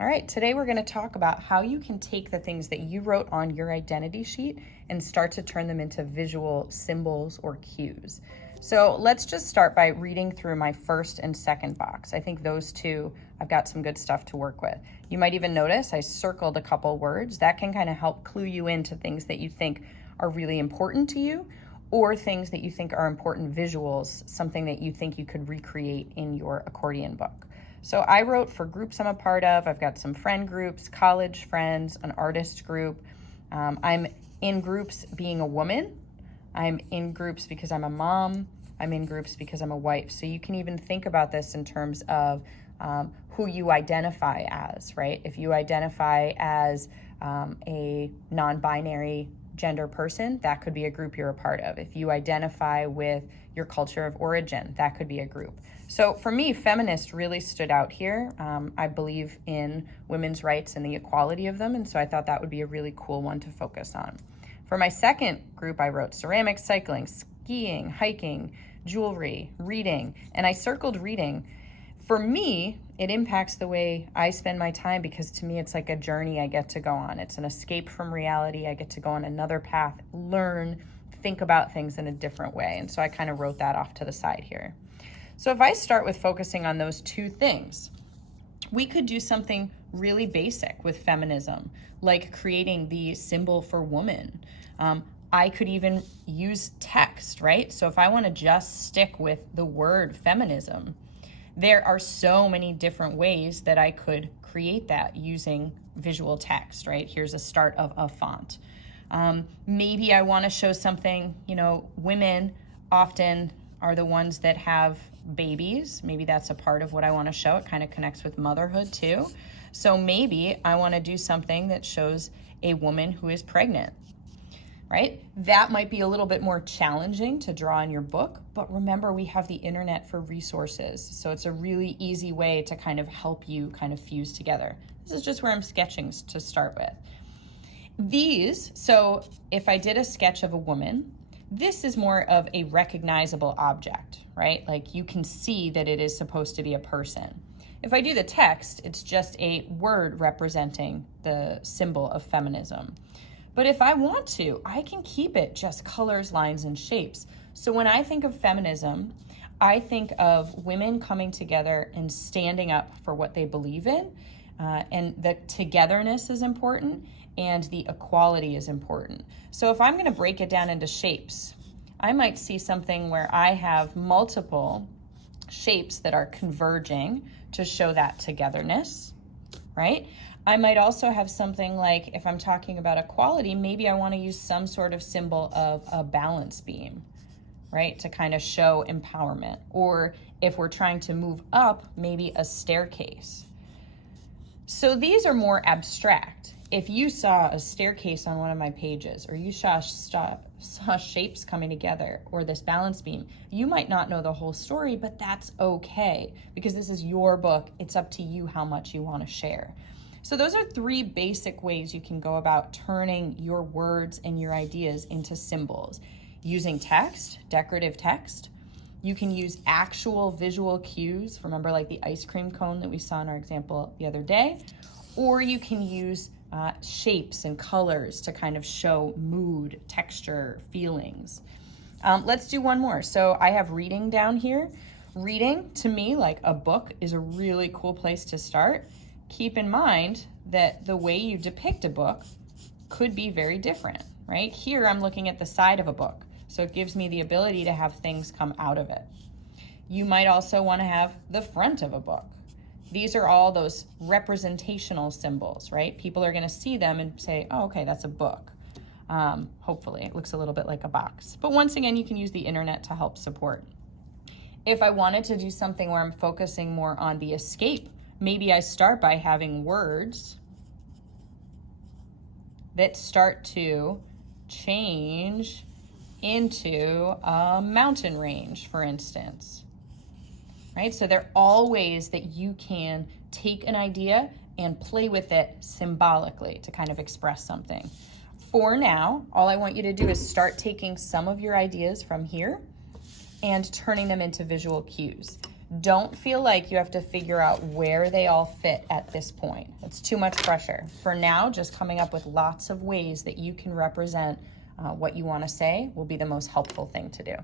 All right, today we're going to talk about how you can take the things that you wrote on your identity sheet and start to turn them into visual symbols or cues. So let's just start by reading through my first and second box. I think those two, I've got some good stuff to work with. You might even notice I circled a couple words. That can kind of help clue you into things that you think are really important to you, or things that you think are important visuals, something that you think you could recreate in your accordion book. So I wrote for groups I'm a part of. I've got some friend groups, college friends, an artist group. I'm in groups being a woman. I'm in groups because I'm a mom. I'm in groups because I'm a wife. So you can even think about this in terms of who you identify as, right? If you identify as a non-binary gender person, that could be a group you're a part of. If you identify with your culture of origin, that could be a group. So for me, feminist really stood out here. I believe in women's rights and the equality of them, and so I thought that would be a really cool one to focus on. For my second group, I wrote ceramics, cycling, skiing, hiking, jewelry, reading, and I circled reading. For me, it impacts the way I spend my time because to me, it's like a journey I get to go on. It's an escape from reality. I get to go on another path, learn, think about things in a different way. And so I kind of wrote that off to the side here. So if I start with focusing on those two things, we could do something really basic with feminism, like creating the symbol for woman. I could even use text, right? So if I want to just stick with the word feminism, there are so many different ways that I could create that using visual text, right? Here's a start of a font. Maybe I want to show something, women often are the ones that have babies. Maybe that's a part of what I want to show. It kind of connects with motherhood too. So maybe I want to do something that shows a woman who is pregnant, right? That might be a little bit more challenging to draw in your book, but remember we have the internet for resources. So it's a really easy way to kind of help you kind of fuse together. This is just where I'm sketching to start with. So if I did a sketch of a woman, this is more of a recognizable object, right? Like you can see that it is supposed to be a person. If I do the text, it's just a word representing the symbol of feminism. But if I want to, I can keep it just colors, lines, and shapes. So when I think of feminism, I think of women coming together and standing up for what they believe in, and the togetherness is important, and the equality is important. So if I'm going to break it down into shapes, I might see something where I have multiple shapes that are converging to show that togetherness, right? I might also have something like, if I'm talking about equality, maybe I want to use some sort of symbol of a balance beam, right? To kind of show empowerment. Or if we're trying to move up, maybe a staircase. So these are more abstract. If you saw a staircase on one of my pages, or you saw shapes coming together, or this balance beam, you might not know the whole story, but that's okay, because this is your book. It's up to you how much you want to share. So those are three basic ways you can go about turning your words and your ideas into symbols. Using text, decorative text. You can use actual visual cues. Remember, like the ice cream cone that we saw in our example the other day. Or you can use shapes and colors to kind of show mood, texture, feelings. Let's do one more. So I have reading down here. Reading, to me, like a book, is a really cool place to start. Keep in mind that the way you depict a book could be very different, right? Here I'm looking at the side of a book, so it gives me the ability to have things come out of it. You might also want to have the front of a book. These are all those representational symbols, right? People are going to see them and say, oh, okay, that's a book. Hopefully, it looks a little bit like a box. But once again, you can use the internet to help support. If I wanted to do something where I'm focusing more on the escape, maybe I start by having words that start to change into a mountain range, for instance. Right? So they're all ways that you can take an idea and play with it symbolically to kind of express something. For now, all I want you to do is start taking some of your ideas from here and turning them into visual cues. Don't feel like you have to figure out where they all fit at this point. It's too much pressure. For now, just coming up with lots of ways that you can represent what you want to say will be the most helpful thing to do.